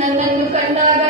ನನ್ನನ್ನು ಕಂಡಾಗ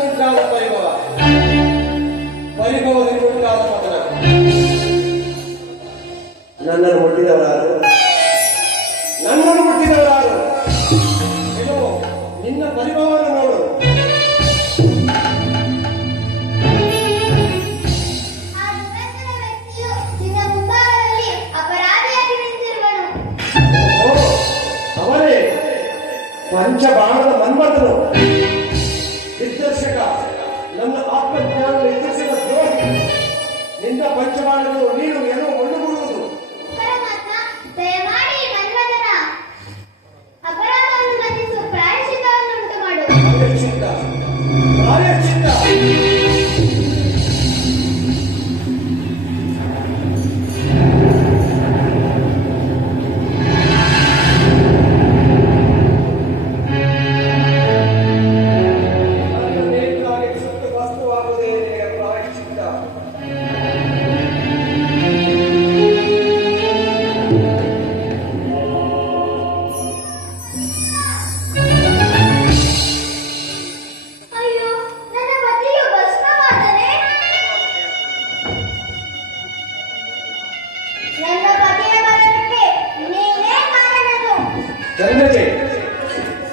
ಉಂಟಾದ ಪರಿಭವ ಪರಿಭವದಿಂದ ಉಂಟಾದ ಪತನ ನನ್ನನ್ನು ಹೊಟ್ಟಿದವರ ಪಂಚಬಾಣದ ಮನ್ಮಥನು. ನಿರ್ದೇಶಕ ನನ್ನ ಆತ್ಮಜ್ಞಾನ ನಿರ್ದೇಶಕ ದ್ರೋಹಿ ನಿನ್ನ ಪಂಚಬಾಣಗಳು ನೀನು ಏನೋ ಒಣ್ಣುಗೂಡುವುದು Thank you.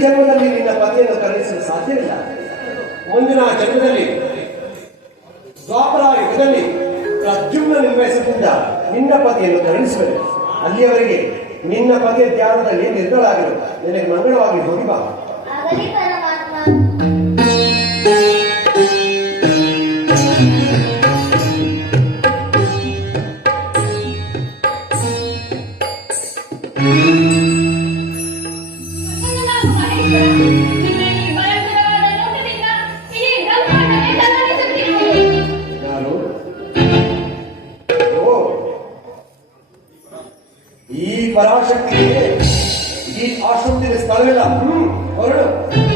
ಜನ್ಮದಲ್ಲಿ ನಿನ್ನ ಪತಿಯನ್ನು ಕಲಿಸಲು ಸಾಧ್ಯವಿಲ್ಲ ಮುಂದಿನ ಜನ್ಮದಲ್ಲಿ ದ್ವಾಪರ ಯುಗದಲ್ಲಿ ಪ್ರದ್ಯುಮ್ನ ನಿರ್ವಹಿಸದಿಂದ ನಿನ್ನ ಪತಿಯನ್ನು ಕರುಣಿಸಬೇಕು ಅಲ್ಲಿಯವರೆಗೆ ನಿನ್ನ ಪತಿಯ ಧ್ಯಾನದಲ್ಲಿ ನಿರ್ಗಳಾಗಿರು ನಿನಗೆ ಮಂಗಳವಾಗಿ ಹೋಗಿ ಬಾ. ಈ ಪರಾಶಕ್ತಿಗೆ ಈ ಆಶ್ರಮದಲ್ಲಿ ಸ್ಥಳವಿಲ್ಲ. ಹೊರಡು.